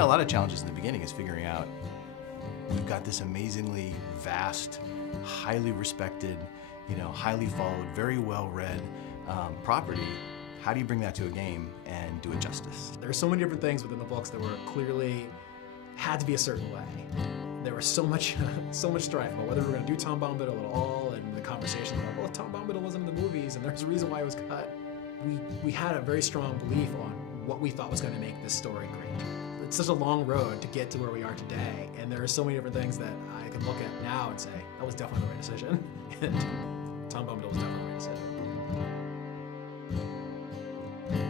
had a lot of challenges in the beginning, is figuring out, we've got this amazingly vast, highly respected, highly followed, very well-read property. How do you bring that to a game and do it justice? There are so many different things within the books that were clearly had to be a certain way. There was so much strife about whether we were going to do Tom Bombadil at all, and the conversation about, well, Tom Bombadil wasn't in the movies, and there's a reason why it was cut. We had a very strong belief on what we thought was going to make this story great. It's such a long road to get to where we are today, and there are so many different things that I can look at now and say, that was definitely the right decision, and Tom Bombadil was definitely the right decision.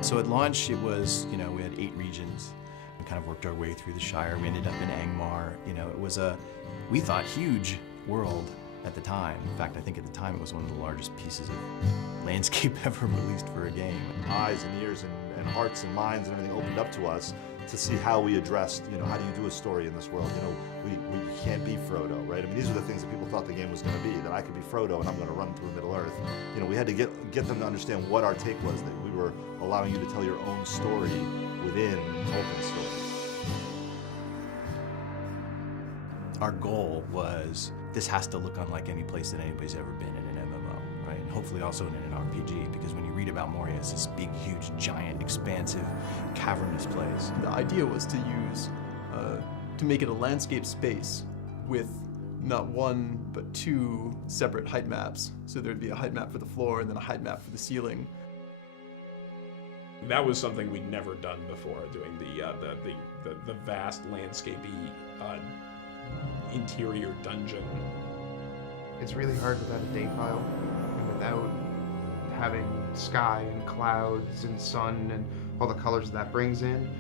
So at launch, it was, we had 8 regions. We kind of worked our way through the Shire. We ended up in Angmar. It was a, we thought, huge world at the time. In fact, I think at the time it was one of the largest pieces of landscape ever released for a game. Eyes and ears and hearts and minds and everything opened up to us to see how we addressed, how do you do a story in this world? We can't be Frodo, right? I mean, these are the things that people thought the game was going to be, that I could be Frodo and I'm going to run through Middle-earth. We had to get them to understand what our take was, that we were allowing you to tell your own story within Tolkien's story. Our goal was, this has to look unlike any place that anybody's ever been in an MMO, right? And hopefully also in an RPG, because when you read about Moria, it's this big, huge, giant, expansive, cavernous place. The idea was to use, to make it a landscape space with not one, but 2 separate height maps. So there'd be a height map for the floor and then a height map for the ceiling. That was something we'd never done before, doing the vast landscapey interior dungeon. It's really hard without a date file and without having sky and clouds and sun and all the colors that brings in.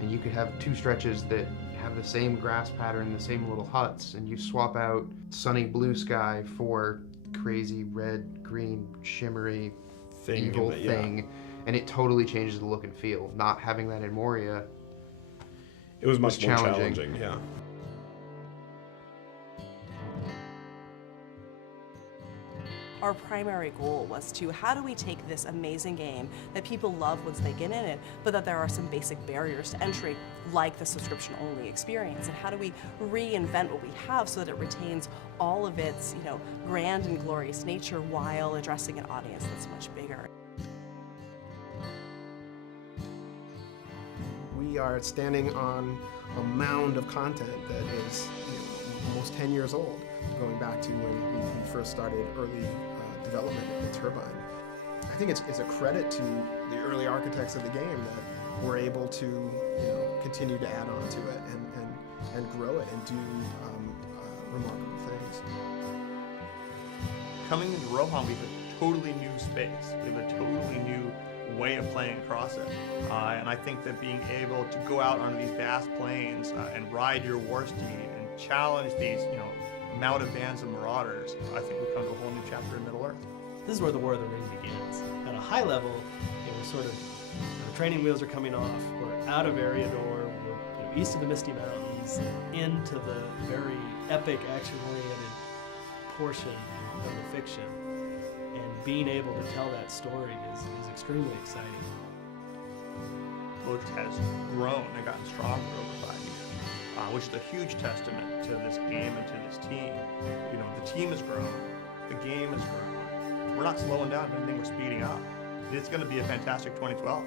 And you could have 2 stretches that have the same grass pattern, the same little huts, and you swap out sunny blue sky for crazy red, green, shimmery, evil thing, and it totally changes the look and feel. Not having that in Moria, it was much more challenging. Yeah. Our primary goal was to, how do we take this amazing game that people love once they get in it, but that there are some basic barriers to entry, like the subscription-only experience, and how do we reinvent what we have so that it retains all of its, grand and glorious nature while addressing an audience that's much bigger. We are standing on a mound of content that is almost 10 years old, going back to when we first started early development of the Turbine. I think it's a credit to the early architects of the game that we're able to continue to add on to it and grow it and do remarkable things. Coming into Rohan, we have a totally new space. We have a totally new way of playing across it. And I think that being able to go out onto these vast plains and ride your war steed and challenge these, mounted bands of marauders, I think we've come to a whole new chapter in Middle-earth. This is where the War of the Ring begins. At a high level, we're sort of, the training wheels are coming off, we're out of Eriador, we're east of the Misty Mountains, into the very epic, action-oriented portion of the fiction. And being able to tell that story is extremely exciting. LOTRO has grown and gotten stronger over 5 years. Which is a huge testament to this game and to this team. The team has grown, the game has grown. We're not slowing down, if anything, we're speeding up. It's going to be a fantastic 2012.